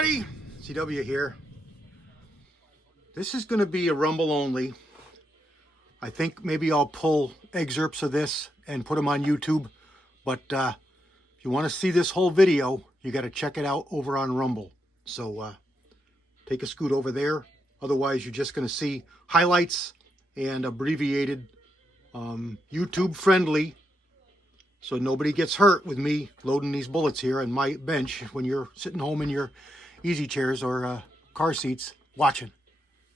everybody, CW here. This is going to be a Rumble only. I think maybe I'll pull excerpts of this and put them on YouTube. But if you want to see this whole video, you got to check it out over on Rumble. So take a scoot over there. Otherwise, you're just going to see highlights and abbreviated, YouTube friendly, so nobody gets hurt with me loading these bullets here on my bench when you're sitting home in your easy chairs or car seats watching.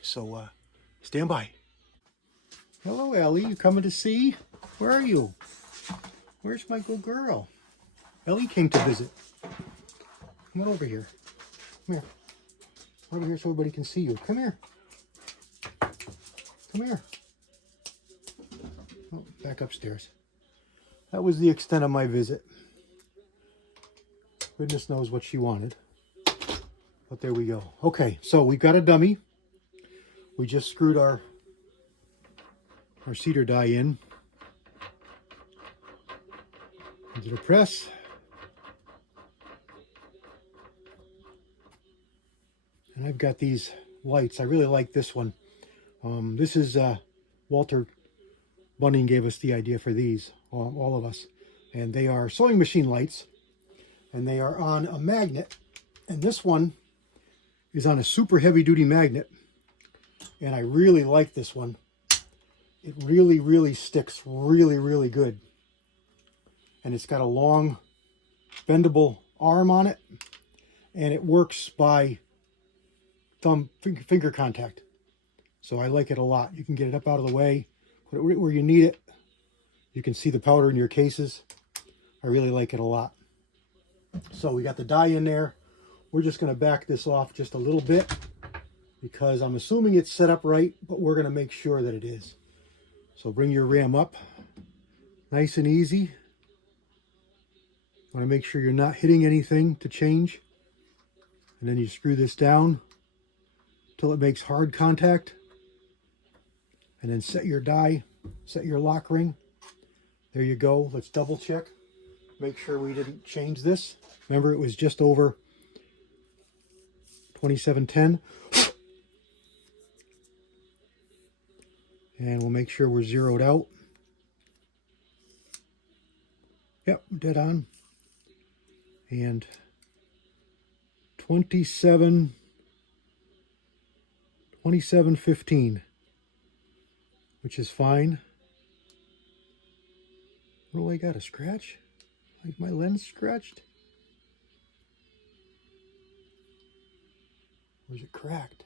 So stand by. Hello, Ellie. You coming to see? Where are you? Where's my good girl? Ellie came to visit. Come on over here. Come here. Over here so everybody can see you. Come here. Come here. Oh, back upstairs. That was the extent of my visit. Goodness knows what she wanted. But there we go. Okay, so we've got a dummy. We just screwed our cedar die in into the press. And I've got these lights. I really like this one. This is Walter Bunning gave us the idea for these, all of us. And they are sewing machine lights. And they are on a magnet. And this one is on a super heavy duty magnet. And I really like this one. It really, really sticks really, really good. And it's got a long bendable arm on it. And it works by finger contact. So I like it a lot. You can get it up out of the way, put it right where you need it. You can see the powder in your cases. I really like it a lot. So we got the die in there. We're just going to back this off just a little bit because I'm assuming it's set up right, but we're going to make sure that it is. So bring your ram up nice and easy. Want to make sure you're not hitting anything to change. And then you screw this down till it makes hard contact. And then set your die, set your lock ring. There you go. Let's double check. Make sure we didn't change this. Remember, it was just over 2710. And we'll make sure we're zeroed out. Yep, dead on. And 2715, which is fine. What do I got, a scratch? Like my lens scratched? Or is it cracked?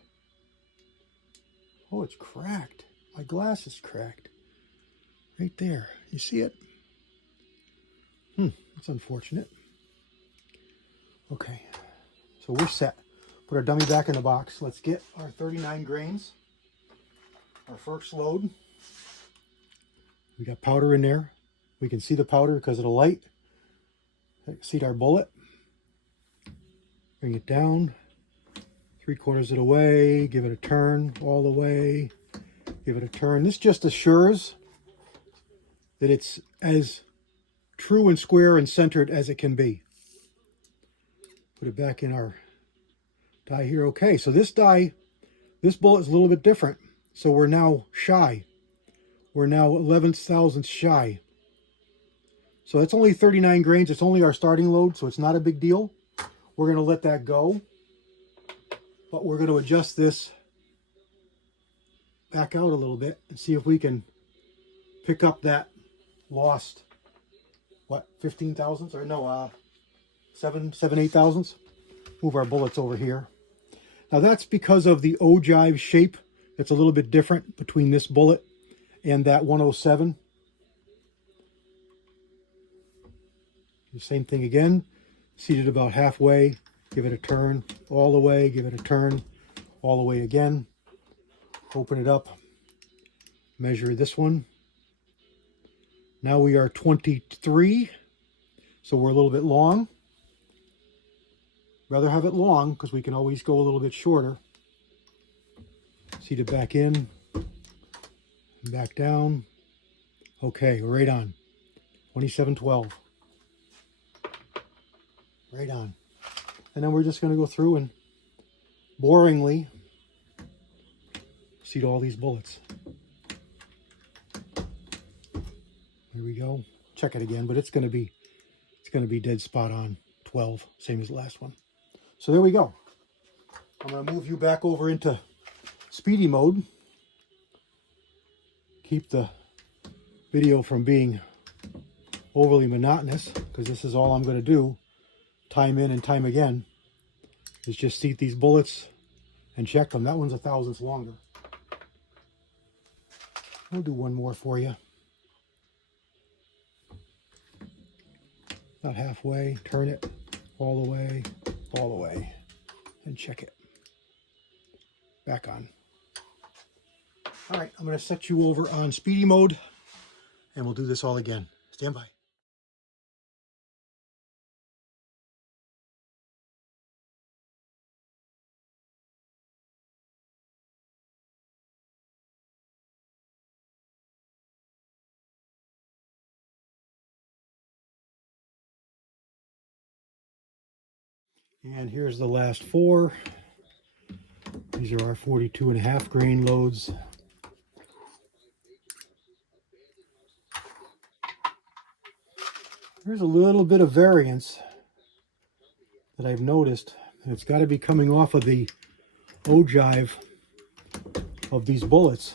Oh, it's cracked. My glass is cracked. Right there. You see it? That's unfortunate. Okay, so we're set. Put our dummy back in the box. Let's get our 39 grains. Our first load. We got powder in there. We can see the powder because of the light. See our bullet. Bring it down. 3/4 of the way. Give it a turn all the way. Give it a turn. This just assures that it's as true and square and centered as it can be. Put it back in our die here. Okay, so this die, this bullet is a little bit different. So we're now shy. We're now 11 thousandths shy. So that's only 39 grains. It's only our starting load, so it's not a big deal. We're going to let that go. But we're going to adjust this back out a little bit and see if we can pick up that lost, what, 15 thousandths? Or no, 8 thousandths. Move our bullets over here. Now that's because of the ogive shape. It's a little bit different between this bullet and that 107. The same thing again. Seat it about halfway. Give it a turn all the way. Give it a turn all the way again. Open it up. Measure this one. Now we are 23. So we're a little bit long. Rather have it long because we can always go a little bit shorter. Seat it back in. Back down. Okay, we're right on. 2712. Right on. And then we're just going to go through and boringly, see all these bullets. Here we go. Check it again, but it's going to be dead spot on 12, same as the last one. So there we go. I'm going to move you back over into speedy mode. Keep the video from being overly monotonous, because this is all I'm going to do time in and time again, is just seat these bullets and check them. That one's a thousandth longer. I'll do one more for you. Not halfway, turn it all the way, and check it. Back on. All right, I'm going to set you over on speedy mode, and we'll do this all again. Stand by. And here's the last 4. These are our 42.5 grain loads. There's a little bit of variance that I've noticed, and it's got to be coming off of the ogive of these bullets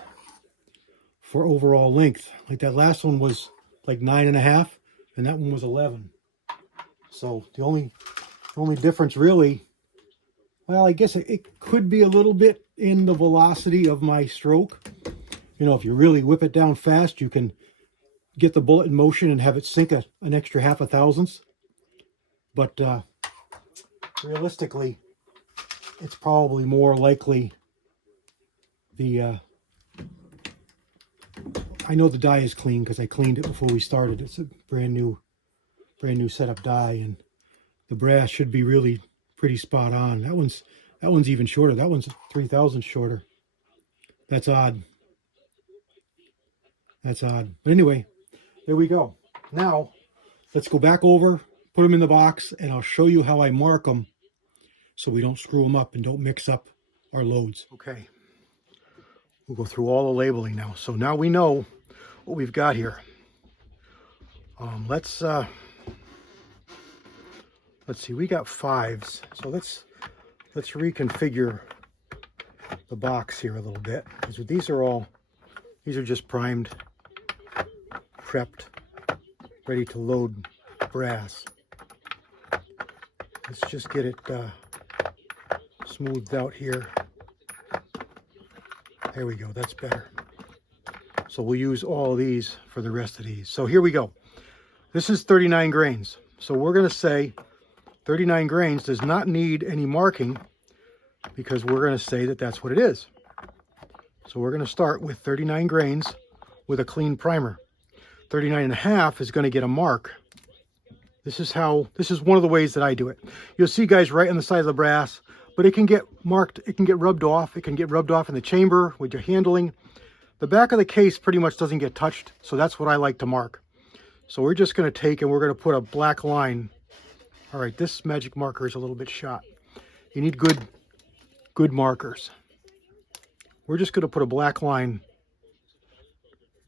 for overall length. Like that last one was like 9.5, and that one was 11. So the only difference really, well, I guess it could be a little bit in the velocity of my stroke. You know, if you really whip it down fast, you can get the bullet in motion and have it sink an extra 0.5 thousandths. But realistically, it's probably more likely the, I know the die is clean because I cleaned it before we started. It's a brand new setup die, and the brass should be really pretty spot on. That one's even shorter. That one's 3/1000 shorter. That's odd. That's odd. But anyway, there we go. Now, let's go back over, put them in the box, and I'll show you how I mark them so we don't screw them up and don't mix up our loads. Okay. We'll go through all the labeling now. So now we know what we've got here. Let's see, we got 5s. So let's reconfigure the box here a little bit. Because these are just primed, prepped, ready to load brass. Let's just get it smoothed out here. There we go, that's better. So we'll use all of these for the rest of these. So here we go. This is 39 grains. So we're going to say 39 grains does not need any marking because we're going to say that that's what it is. So we're going to start with 39 grains with a clean primer. 39.5 is going to get a mark. This is one of the ways that I do it. You'll see guys right on the side of the brass, but it can get marked, it can get rubbed off. It can get rubbed off in the chamber with your handling. The back of the case pretty much doesn't get touched, so that's what I like to mark. So we're just going to take and we're going to put a black line. All right, this magic marker is a little bit shot. You need good markers. We're just going to put a black line,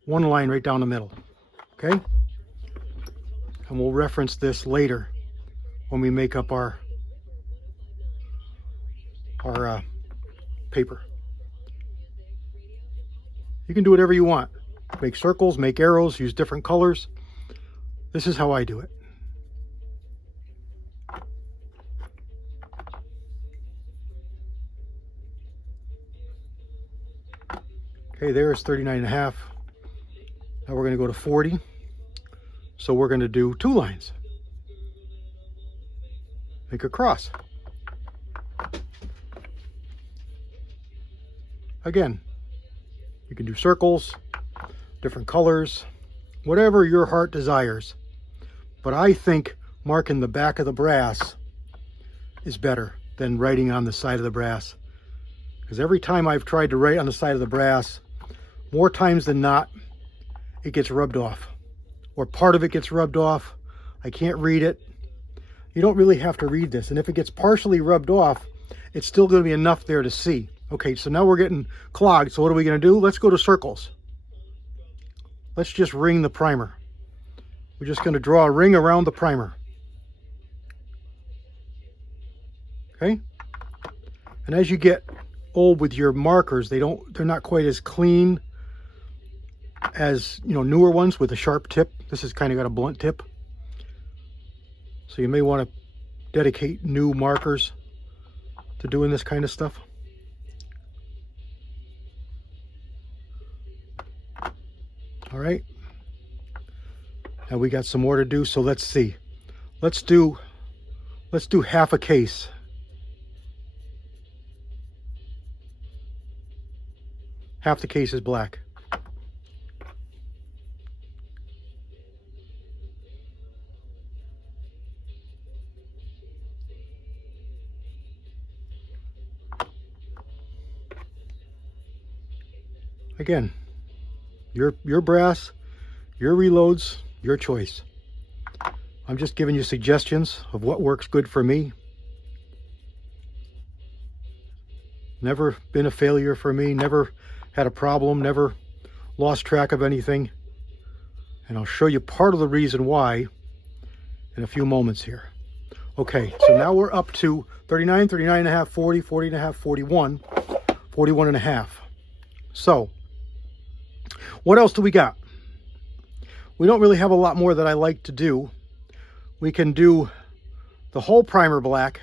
one line right down the middle, okay? And we'll reference this later when we make up our paper. You can do whatever you want. Make circles, make arrows, use different colors. This is how I do it. Okay, there's 39.5. Now we're going to go to 40. So we're going to do 2 lines. Make a cross. Again, you can do circles, different colors, whatever your heart desires. But I think marking the back of the brass is better than writing on the side of the brass. Because every time I've tried to write on the side of the brass, more times than not, it gets rubbed off. Or part of it gets rubbed off. I can't read it. You don't really have to read this. And if it gets partially rubbed off, it's still going to be enough there to see. Okay, so now we're getting clogged. So what are we going to do? Let's go to circles. Let's just ring the primer. We're just going to draw a ring around the primer. Okay? And as you get old with your markers, they're not quite as clean as, you know, newer ones with a sharp tip. This has kind of got a blunt tip. So you may want to dedicate new markers to doing this kind of stuff. All right. Now we got some more to do, so let's see. Let's do half a case. Half the case is black. Again, your brass, your reloads, your choice. I'm just giving you suggestions of what works good for me. Never been a failure for me, never had a problem, never lost track of anything. And I'll show you part of the reason why in a few moments here. Okay, so now we're up to 39, 39 and a half, 40, 40 and a half, 41, 41 and a half. So, what else do we got? We don't really have a lot more that I like to do. We can do the whole primer black.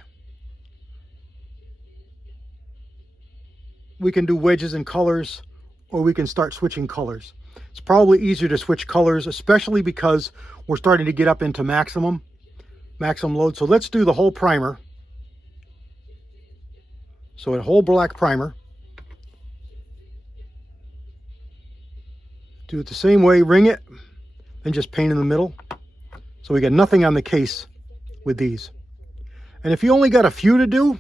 We can do wedges and colors, or we can start switching colors. It's probably easier to switch colors, especially because we're starting to get up into maximum load. So let's do the whole primer. So a whole black primer. Do it the same way, ring it, then just paint in the middle. So we got nothing on the case with these. And if you only got a few to do,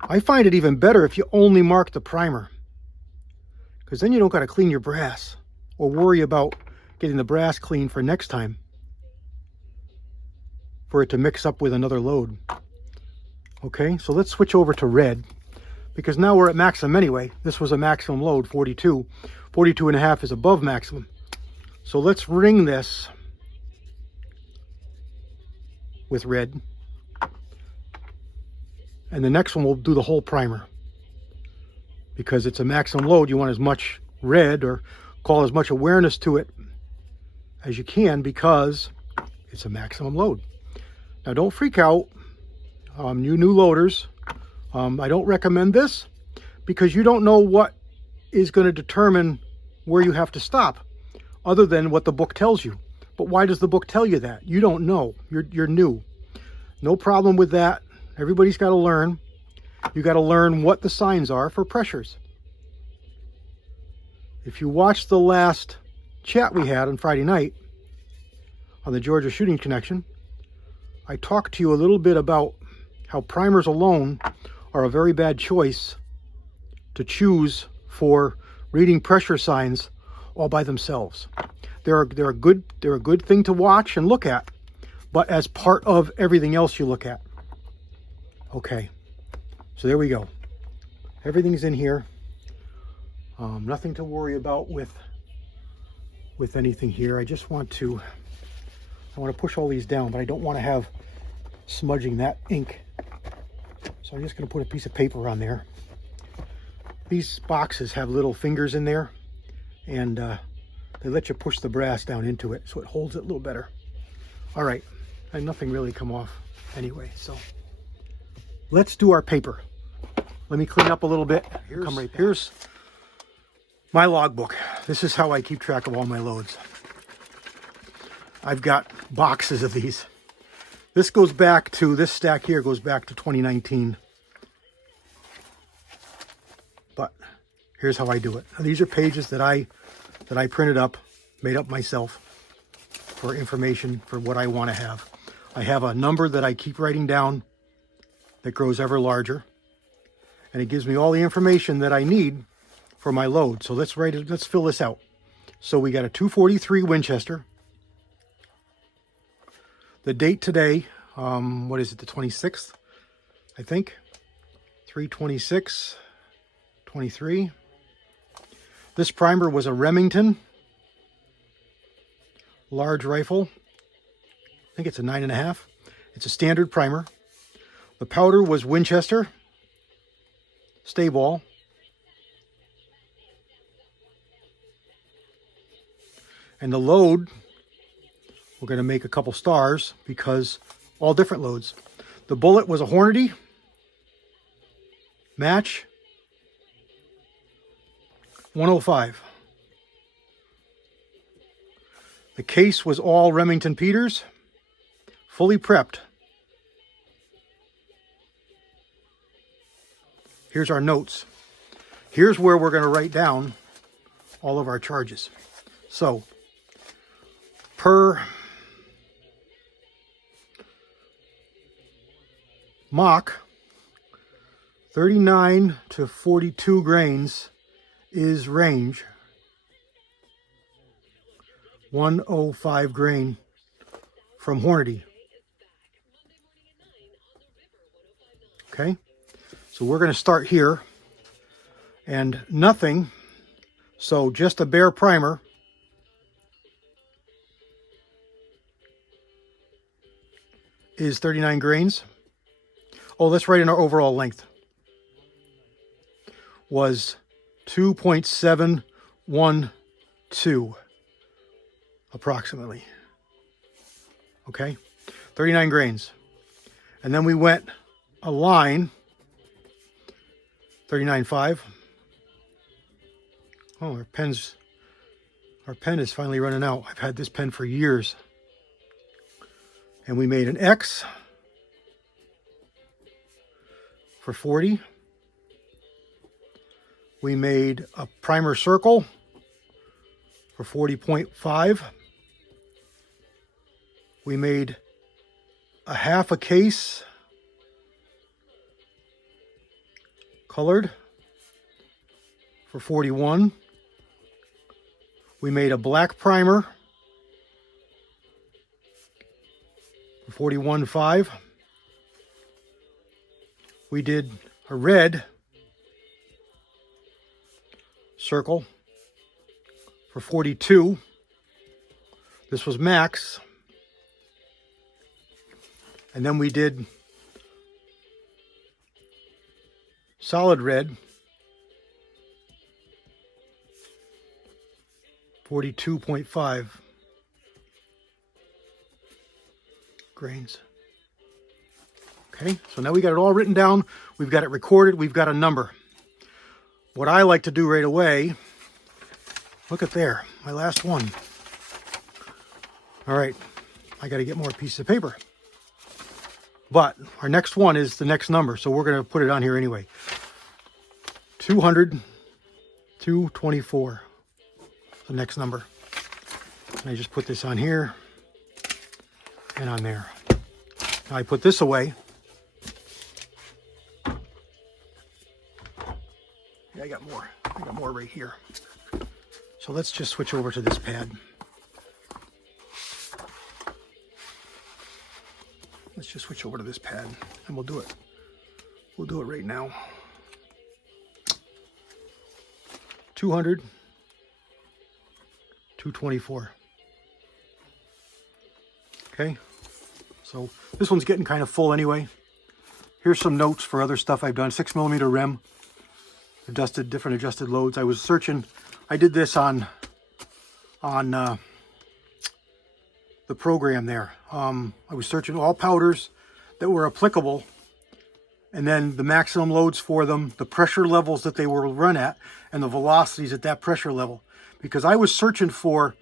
I find it even better if you only mark the primer, because then you don't got to clean your brass or worry about getting the brass clean for next time for it to mix up with another load. Okay, so let's switch over to red, because now we're at maximum anyway. This was a maximum load, 42. 42 and a half is above maximum. So let's ring this with red. And the next one we'll do the whole primer. Because it's a maximum load, you want as much red, or call as much awareness to it as you can, because it's a maximum load. Now don't freak out, you new loaders. I don't recommend this, because you don't know what is going to determine where you have to stop, other than what the book tells you. But why does the book tell you that? You don't know. You're new. No problem with that. Everybody's got to learn. You got to learn what the signs are for pressures. If you watched the last chat we had on Friday night on the Georgia Shooting Connection, I talked to you a little bit about how primers alone are a very bad choice to choose for reading pressure signs all by themselves. They're a good thing to watch and look at, but as part of everything else you look at. Okay, so there we go. Everything's in here. Nothing to worry about with anything here. I want to push all these down, but I don't want to have smudging that ink. So I'm just going to put a piece of paper on there. These boxes have little fingers in there, and they let you push the brass down into it, so it holds it a little better. All right, and nothing really come off anyway, so let's do our paper. Let me clean up a little bit. Here's my logbook. This is how I keep track of all my loads. I've got boxes of these. This stack here goes back to 2019. But here's how I do it. Now, these are pages that I printed up, made up myself for information for what I want to have. I have a number that I keep writing down that grows ever larger, and it gives me all the information that I need for my load. So let's fill this out. So we got a 243 Winchester. The date today, what is it, the 26th, I think, 326, 23. This primer was a Remington large rifle. I think it's a 9.5. It's a standard primer. The powder was Winchester stay ball. And the load, we're going to make a couple stars because all different loads. The bullet was a Hornady match 105. The case was all Remington Peters, fully prepped. Here's our notes. Here's where we're going to write down all of our charges. So, per mock, 39 to 42 grains is range. 105 grain from Hornady. Okay, so we're going to start here, and nothing, so just a bare primer. Is 39 grains. Oh, let's write in our overall length. Was 2.712 approximately. Okay, 39 grains. And then we went a line, 39.5. Oh, our pen is finally running out. I've had this pen for years. And we made an X for 40. We made a primer circle for 40.5. We made a half a case colored for 41. We made a black primer for 41.5. We did a red circle for 42. This was max. And then we did solid red, 42.5 grains. Okay, so now we got it all written down. We've got it recorded. We've got a number. What I like to do right away, look at there, my last one. All right, I got to get more pieces of paper. But our next one is the next number, so we're going to put it on here anyway. 200, 224, the next number. And I just put this on here and on there. Now I put this away. Yeah, I got more. I got more right here. So let's just switch over to this pad. Let's just switch over to this pad and we'll do it. We'll do it right now. 200, 224. Okay, so this one's getting kind of full anyway. Here's some notes for other stuff I've done. 6mm rem, different adjusted loads. I was searching, I did this on the program there. I was searching all powders that were applicable, and then the maximum loads for them, the pressure levels that they were run at, and the velocities at that pressure level. Because I was searching for,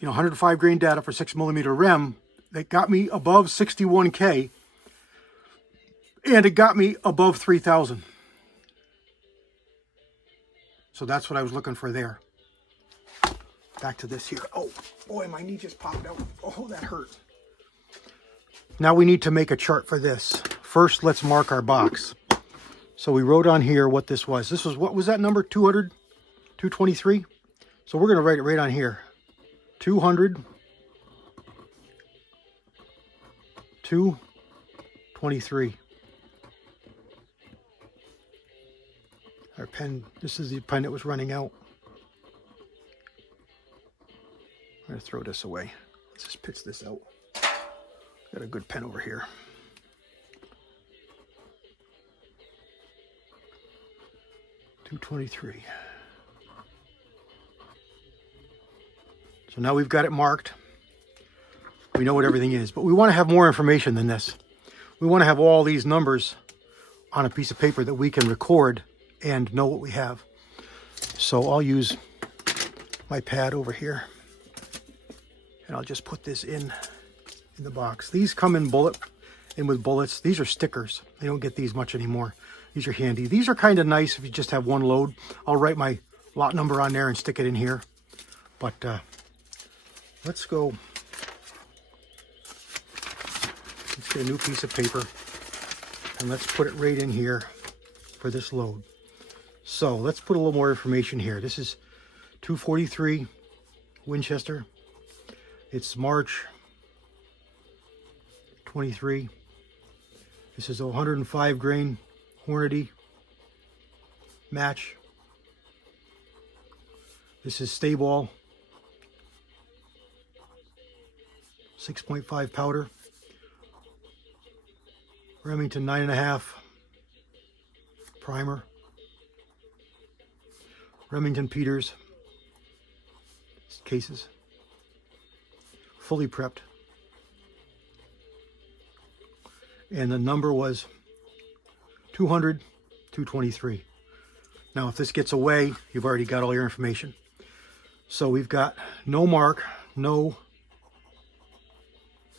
105 grain data for 6mm rem that got me above 61K, and it got me above 3,000. So that's what I was looking for there. Back to this here. Oh, boy, my knee just popped out. Oh, that hurt. Now we need to make a chart for this. First, let's mark our box. So we wrote on here what this was. This was, what was that number? 200, 223? So we're going to write it right on here. 200, 223. Our pen, this is the pen that was running out. I'm going to throw this away. Let's just pitch this out. Got a good pen over here. .223. So now we've got it marked. We know what everything is, but we want to have more information than this. We want to have all these numbers on a piece of paper that we can record and know what we have. So I'll use my pad over here and I'll just put this in the box. These come in with bullets. These are stickers. They don't get these much anymore. These are handy. These are kind of nice if you just have one load. I'll write my lot number on there and stick it in here. But let's go. Let's get a new piece of paper and let's put it right in here for this load. So let's put a little more information here. This is 243 Winchester. It's March 23. This is a 105 grain Hornady match. This is stay ball, 6.5 powder. Remington 9.5 primer. Remington Peters cases. Fully prepped. And the number was 223. Now if this gets away, you've already got all your information. So we've got no mark, no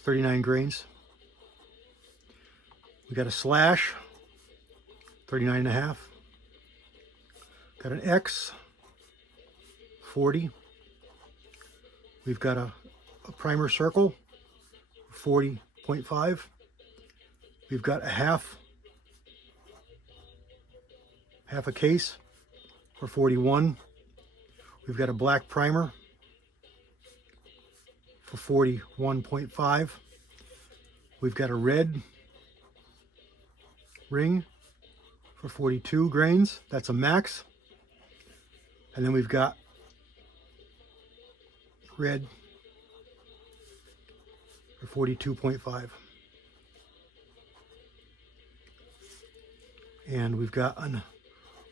39 grains. We got a slash, 39.5. Got an X, 40. We've got a primer circle, 40.5. We've got a half a case for 41. We've got a black primer for 41.5. We've got a red ring for 42 grains. That's a max. And then we've got red for 42.5. And we've got an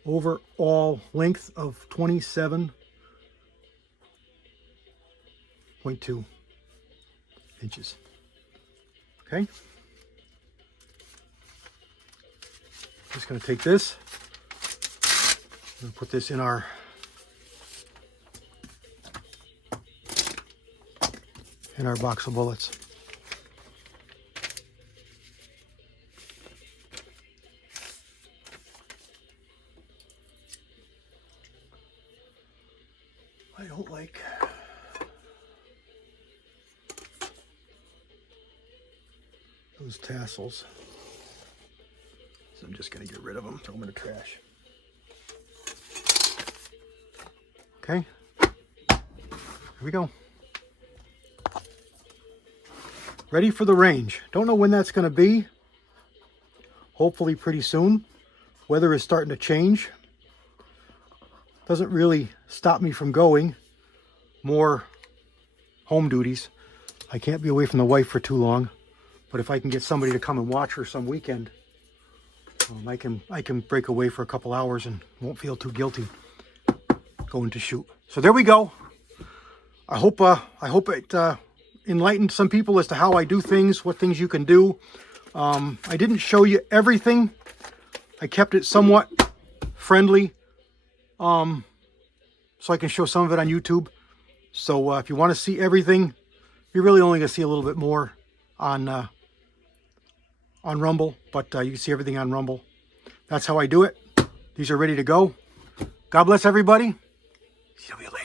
overall length of 27.2 inches. Okay. Just going to take this and put this in our box of bullets. I don't like those tassels, so I'm just going to get rid of them, throw them in the trash. Okay, here we go. Ready for the range. Don't know when that's going to be. Hopefully pretty soon. Weather is starting to change. Doesn't really stop me from going. More home duties. I can't be away from the wife for too long. But if I can get somebody to come and watch her some weekend, I can break away for a couple hours and won't feel too guilty going to shoot. So there we go. I hope it enlightened some people as to how I do things, what things you can do. I didn't show you everything. I kept it somewhat friendly, so I can show some of it on YouTube. So if you want to see everything, you're really only going to see a little bit more on Rumble, but you can see everything on Rumble. That's how I do it. These are ready to go. God bless everybody. See you later.